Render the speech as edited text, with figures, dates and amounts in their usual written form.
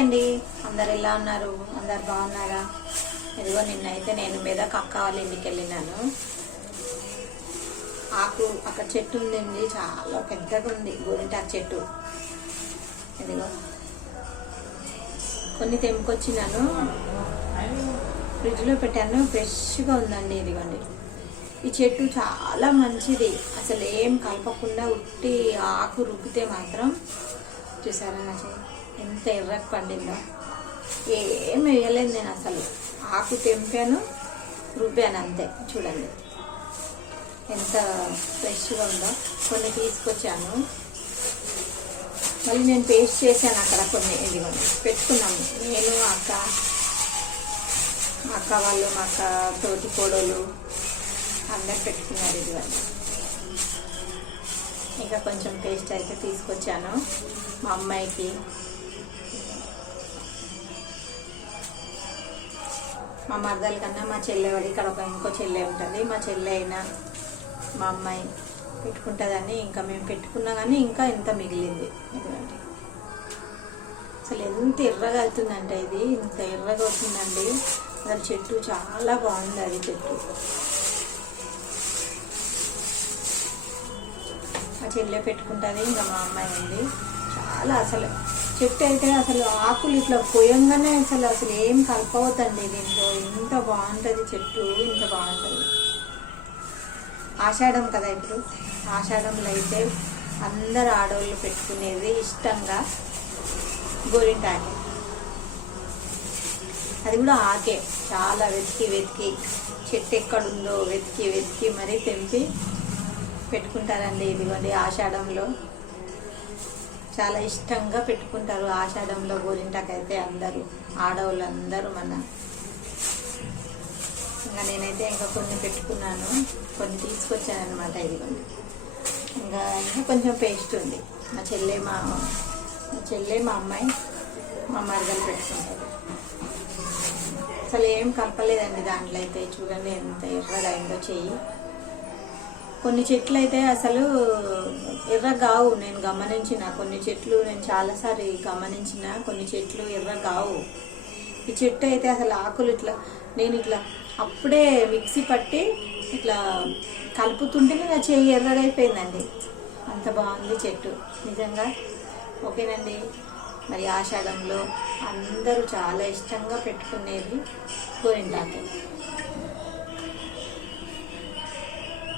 అండి, అందరు ఎలా ఉన్నారు? అందరు బాగున్నారా? ఇదిగో నిన్నైతే నేను మీద అక్క వాళ్ళ ఇంటికి వెళ్ళినాను. ఆకు అక్కడ చెట్టు ఉందండి, చాలా పెద్దగా ఉంది గోరింటాకు చెట్టు. ఇదిగో కొన్ని తెంపుకొచ్చినాను, ఫ్రిడ్జ్లో పెట్టాను, ఫ్రెష్గా ఉందండి. ఇదిగోండి, ఈ చెట్టు చాలా మంచిది, అసలు ఏం కలపకుండా ఉట్టి ఆకు రుబ్బితే మాత్రం చూసారా ఎంత ఎర్రకు పండిందో. ఏం వేయలేదు నేను, అసలు ఆకు తెంపాను, రుబ్బాను అంతే. చూడండి ఎంత ఫ్రెష్గా ఉందో. కొన్ని తీసుకొచ్చాను, మళ్ళీ నేను పేస్ట్ చేశాను అక్కడ కొన్ని. ఇదిగోండి పెట్టుకున్నాము, నేను అక్క వాళ్ళు, మా అక్క తోటి కోడలు అందరు పెట్టుకున్నారు. ఇదిగోండి ఇంకా కొంచెం పేస్ట్ అయితే తీసుకొచ్చాను మా అమ్మాయికి. మా మరదల కన్నా మా చెల్లెవాడి ఇక్కడ ఇంకో చెల్లె ఉంటుంది, మా చెల్లె అయినా మా అమ్మాయి పెట్టుకుంటుందని ఇంకా మేము పెట్టుకున్నా కానీ ఇంకా ఎంత మిగిలింది. ఎందుకంటే అసలు ఎంత ఎర్రగా అవుతుందంటే, ఇది ఇంత ఎర్రగా అవుతుందండి. అసలు చెట్టు చాలా బాగుంది. అది చెట్టు మా చెల్లె పెట్టుకుంటుంది, ఇంకా మా అమ్మాయి ఉంది. చాలా అసలు చెట్టు అయితే అసలు ఆకులు ఇట్లా పోయంగానే అసలు ఏం కలపవద్దండి దీంట్లో. ఎంత బాగుంటుంది చెట్టు, ఇంత బాగుంటుంది. ఆషాఢం కదా ఇప్పుడు, ఆషాఢంలో అయితే అందరు ఆడవాళ్ళు పెట్టుకునేది ఇష్టంగా గోరింటాకు. అది కూడా ఆకే చాలా వెతికి చెట్టు ఎక్కడుందో వెతికి మరీ తెంపి పెట్టుకుంటారండి. ఇదిగోండి ఆషాఢంలో చాలా ఇష్టంగా పెట్టుకుంటారు. ఆషాఢంలో గోరింటాకు అయితే అందరూ ఆడవాళ్ళు అందరూ ఇంకా నేనైతే ఇంకా కొన్ని పెట్టుకున్నాను, కొన్ని తీసుకొచ్చాను అనమాట. ఇదిగోండి ఇంకా కొంచెం పేస్ట్ ఉంది. మా చెల్లె మా అమ్మాయి మా మరదలు పెట్టుకుంటారు. అసలు ఏం కలపలేదండి దాంట్లో అయితే. చూడండి ఎంత ఎర్రగా అయిందో చెయ్యి. కొన్ని చెట్లు అయితే అసలు ఎర్ర కావు, నేను గమనించిన కొన్ని చెట్లు, నేను చాలాసారి గమనించిన కొన్ని చెట్లు ఎర్ర కావు. ఈ చెట్టు అయితే అసలు ఆకులు నేను ఇట్లా అప్పుడే మిక్సీ పట్టి ఇట్లా కలుపుతుంటేనే నా చెయ్యి ఎర్రగైపోయిందండి. అంత బాగుంది చెట్టు నిజంగా. ఓకేనండి, మరి ఆషాఢంలో అందరూ చాలా ఇష్టంగా పెట్టుకునేది గోరింటాకు.